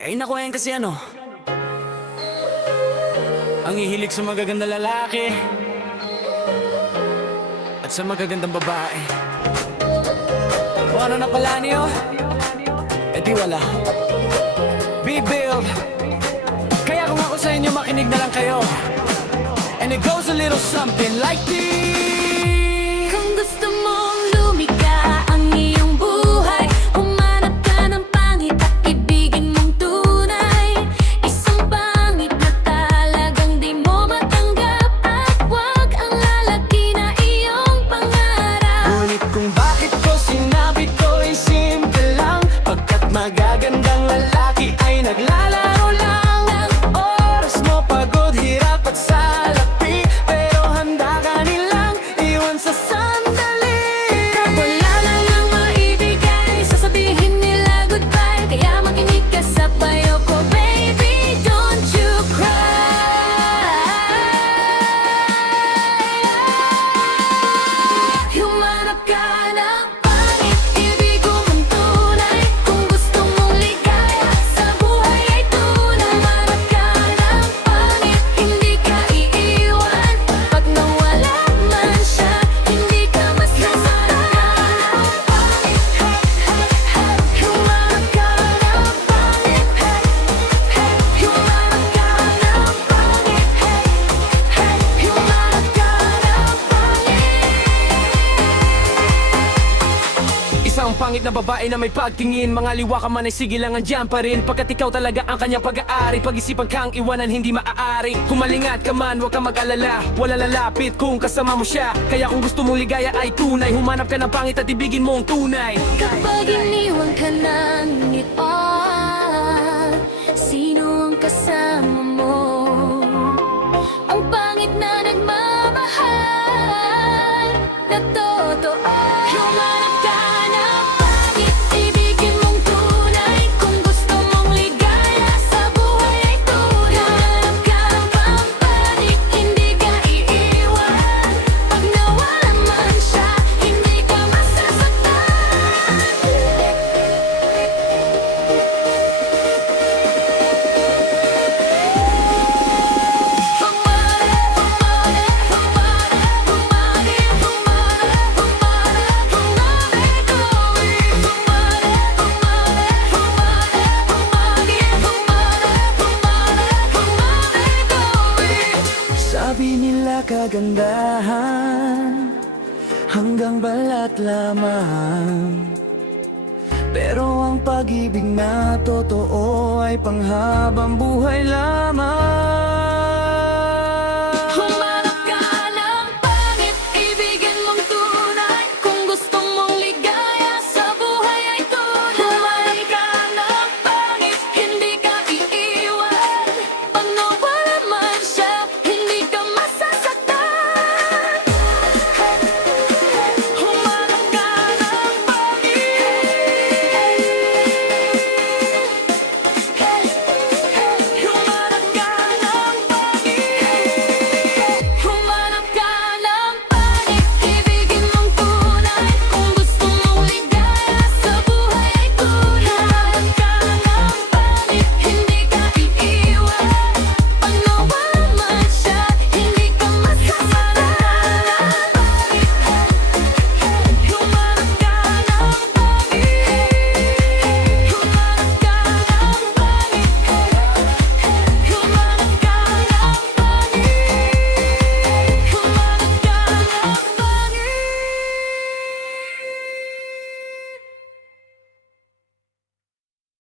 Eh naku yan kasi ang hihilig sa magaganda lalaki at sa magagandang babae. Kung ano na pala niyo, eh di wala. Be build. Kaya kung ako sa inyo, makinig na lang kayo. And it goes a little something like this. Kung gusto mong lumika ang iyong buhay, humanap ka ng pangit at ibigin mong tunay. Isang pangit na talagang di mo matanggap, at wag ang lalaki na iyong pangarap. Ngunit kung bakit ko sinabi ko'y simple lang, pagkat magagandang lalaki ay naglalaro lang ng oras mo, pagod, hirap at salapi, pero handa ka nilang iwan sa sandali. Wala na lang maibigay, sasabihin nila goodbye, kaya makinig ka sa payo ko, baby, don't you cry. Humanap ka ng pangit, ibigo mong tunay. Kung gusto mong ligaya sa buhay ay tunay. Humanap ka ng pangit, hindi ka iiwan. Pag nawala man siya, hindi ka masasaktan. Humanap ka ng pangit, humanap ka ng pangit, humanap ka ng pangit. Isang pangit na babae na may pagtingin, mga liwa ka man ay sige lang andyan pa rin, pagkat ikaw talaga ang kanyang pag-aari. Pag-isipan kang iwanan hindi maaari. Kung malingat ka man, huwag kang mag-alala, wala lalapit kung kasama mo siya. Kaya kung gusto mong ligaya ay tunay, humanap ka ng pangit at ibigin mong tunay. Kapag iniwan ka ng iwan, sino ang kasama mo? Ang pangit na nagmamahal na totoo. Humanap ka ng pangit, ibigin mong tunay. Kung gusto mong ligaya sa buhay ay tunay. Humanap ka ng pangit, hindi ka iiwan. Pag nawala man siya, hindi ka masasaktan. Sabi nila kagandahan hanggang balat lamang, pero ang pag-ibig na totoo ay panghabang buhay lamang.